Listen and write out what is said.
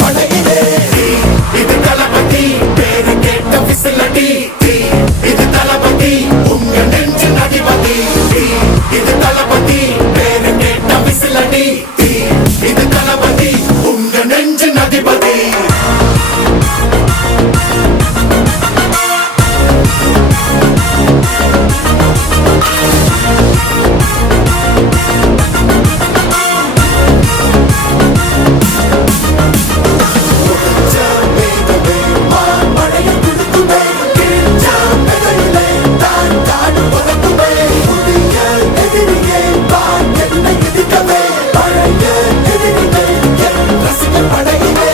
படையிலே இது தளபதி பேரு கேட்ட விசிலடி இது தளபதி உங்க நெஞ்சின் அதிபதி இது தளபதி பேரு கேட்ட விசிலடி இது தளபதி உங்க நெஞ்சின் அதிபதி